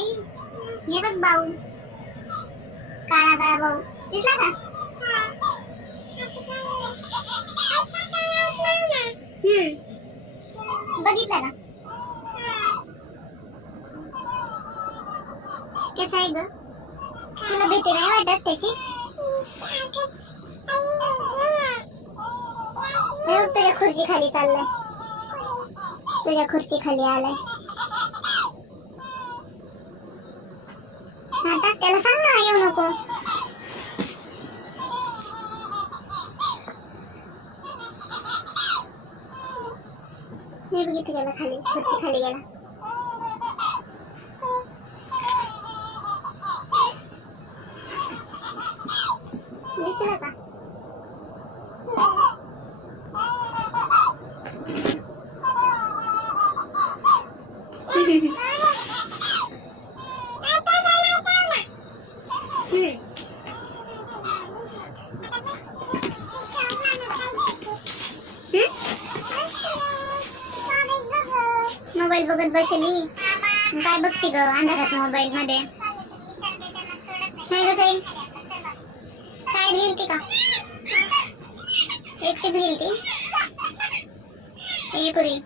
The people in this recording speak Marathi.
बाई. हे बघ भाऊ. काळा काळा भाऊ. दिसला का? बघितला का? कसा आहे ग? तुला भीती नाही वाटत त्याची? तुझ्या खुर्ची खाली चाललाय. तुझ्या खुर्ची खाली आलाय. त्याला सांग ना येऊ नको हे बघितलं गेला खाली खुर्ची खाली गेला दिसला का मोबाईल बघत बसली. काय बघते ग अंधारात मोबाईल मध्ये? नाही कसं शाळेत गेलती का? एकटीच गेलती. ये पुरी.